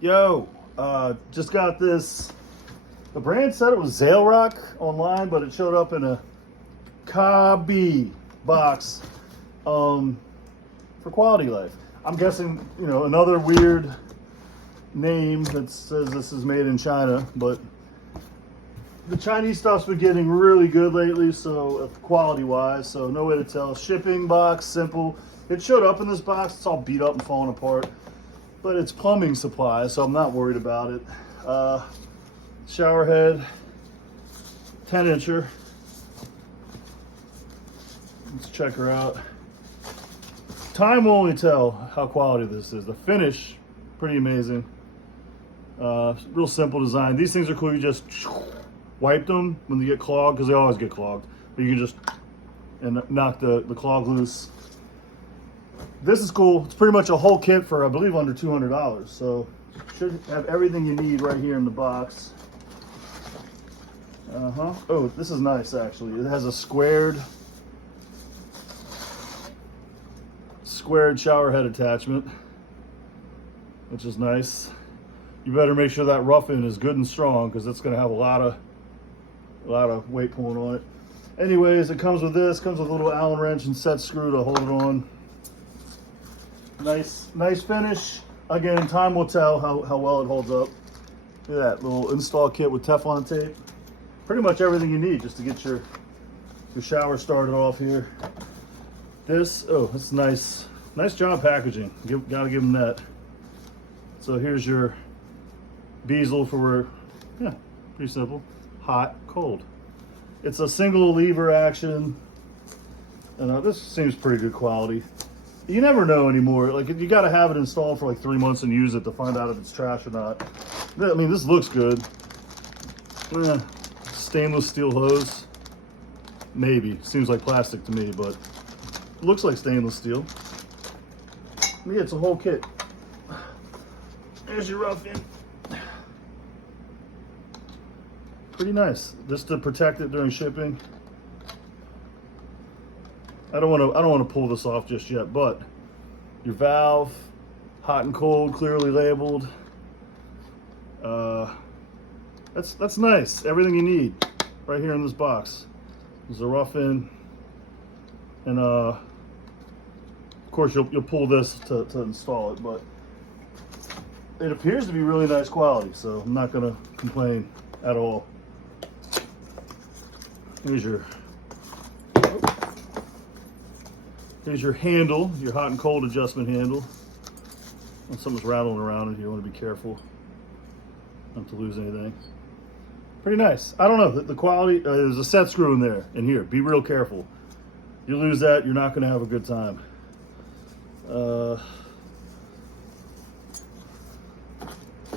Yo, just got this. The brand said it was Zalerock online, but it showed up in a cobbe box for quality life. I'm guessing, another weird name that says this is made in China, but the Chinese stuff's been getting really good lately, so quality wise, so no way to tell. Shipping box, simple. It showed up in this box. It's all beat up and falling apart, but it's plumbing supplies, so I'm not worried about it. Shower head, 10-incher. Let's check her out. Time will only tell how quality this is. The finish, pretty amazing. Real simple design. These things are cool. You just wipe them when they get clogged, because they always get clogged. But you can just knock the clog loose. This is cool. It's pretty much a whole kit for, I believe, under $200. So should have everything you need right here in the box. Oh, this is nice, actually. It has a squared shower head attachment, which is nice. You better make sure that rough end is good and strong, because it's going to have a lot of weight pulling on it. Anyways, it comes with this. Comes with a little Allen wrench and set screw to hold it on. Nice finish. Again, time will tell how well it holds up. Look at that little install kit with Teflon tape. Pretty much everything you need just to get your shower started off here. This is nice. Nice job packaging. Gotta give them that. So here's your bezel for, pretty simple. Hot, cold. It's a single lever action. And this seems pretty good quality. You never know anymore. Like, you got to have it installed for like 3 months and use it to find out if it's trash or not. I mean, this looks good. Stainless steel hose. Maybe. Seems like plastic to me, but it looks like stainless steel. Yeah, it's a whole kit. There's your rough end. Pretty nice. Just to protect it during shipping. I don't want to pull this off just yet, but your valve, hot and cold, clearly labeled. That's nice. Everything you need right here in this box. There's a rough end, and of course you'll pull this to install it, but it appears to be really nice quality, so I'm not gonna complain at all. Here's your handle, your hot and cold adjustment handle. When something's rattling around in here, you want to be careful not to lose anything. Pretty nice. I don't know, the quality, there's a set screw in there, in here. Be real careful. You lose that, you're not going to have a good time.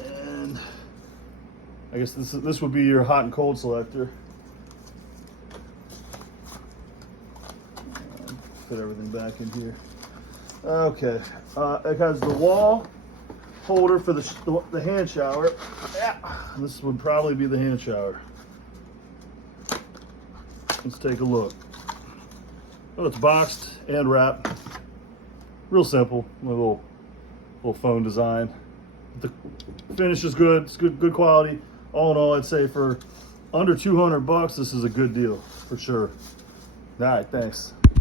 And I guess this would be your hot and cold selector. Put everything back in here. Okay, it has the wall holder for the hand shower. Yeah, this would probably be the hand shower. Let's take a look. Oh, it's boxed and wrapped. Real simple, a little phone design. The finish is good. It's good quality. All in all, I'd say for under $200, this is a good deal for sure. All right, thanks.